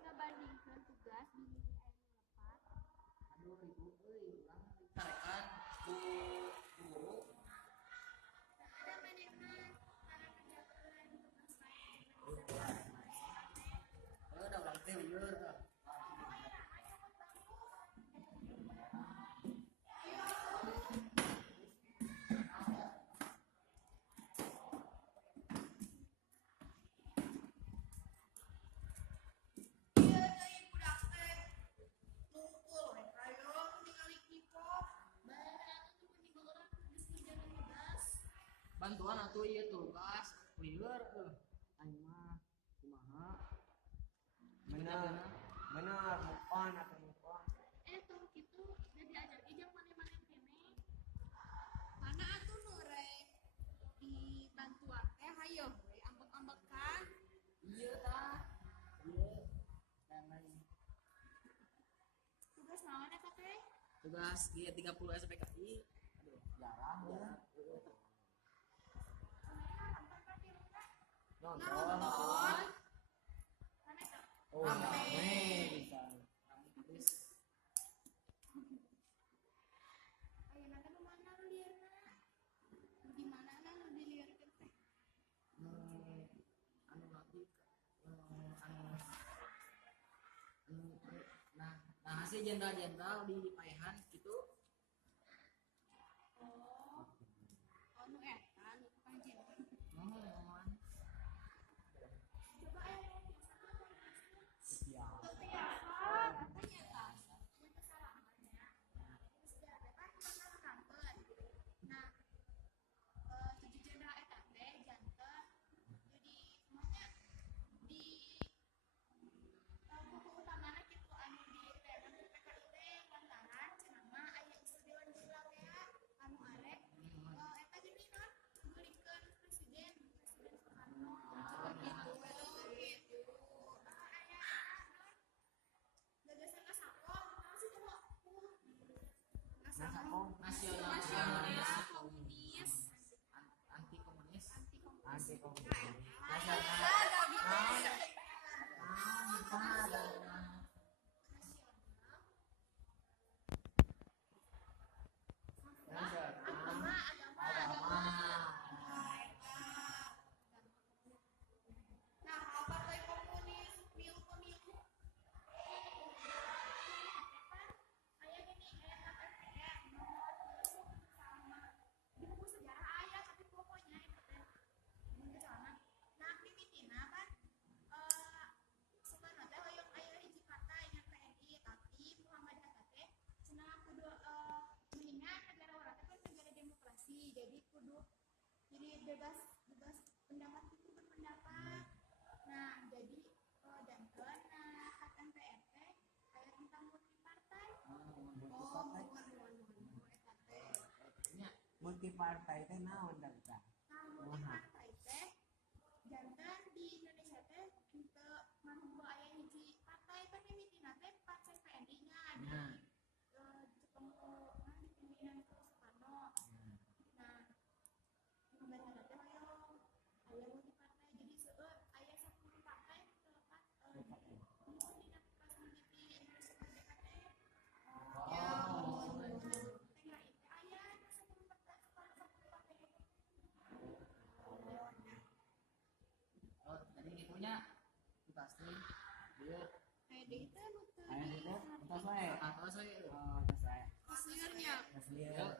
Ngabandingkan tugas di minggu lepas. Aduh ibu euy urang ditarekan ku guru. Ada manajemen cara kerjakan tugas lain. Da urang teh lieur. Bantuan atuh ieu tugas lieur aing mah kumaha benar mupan atau mupan Tuh gitu jadi ajar ijang mana-mana kene. Mana atuh nu rek dibantuan teh hayo we ambek-ambekan. ieu tah ieu dan lain Tugas naon eta teh? tugas G30 SPKI. Aduh jarang ya Nonton. Mana teh? oh rame bisa habis Ayeuna teh mana nu liarna? Di mana nu diliarkeun teh? anu lagi nah hasil jenderal di paehan gitu. Oh nu eta nu tukang jenderal. Mohon Coba aya siap katanya tah. Mun kesalahannya. Sejarah kan bakal kantor. Nah, 7 jenderal eta teh janten jadi semuanya di buku utamana kitu anu di PKI teh lantaran cenah mah aya isu dewan jenderal teh anu arek eta gini non ngulikeun presiden Soekarno gitu. Aya gagasan kasapol naon sih coba kasapol nasionalis komunis anti komunis anti komunis Nah, partai komunis pemilu aya gini FPR nomor sama di buku sejarah aya tapi pokoknya itu teh mun kecelana. Nah, mimitina kan Soekarno teh hoyong aya hiji partai nya PNI tapi Muhammad Hatta teh cenah kudu mendingan negara urang teh kan negara demokrasi jadi kudu jadi bebas pendapat itu berpendapat. Nah, jadi janten hak MPR teh aya tentang multi partai. Eta teh. multi partai teh naon da kita Nah, multi partai teh janten di Indonesia teh henteu mampu aya hiji partai kan mimitina teh partai PNI nya di ketemu di pimpinan Soekarno. Nah, Muhammad Hatta teh hoyong aya multi partai jadi seueur aya 10 partai terlepas di pimpinan pas mimiti Indonesia merdeka teh. Tengah itu aya 10 partai 10 partai. oh jadi gitunya tugas teh ieu Aya deui teh nu teu aya di teh tos wae atau saya oh tos wae Sieurnya. geus lieur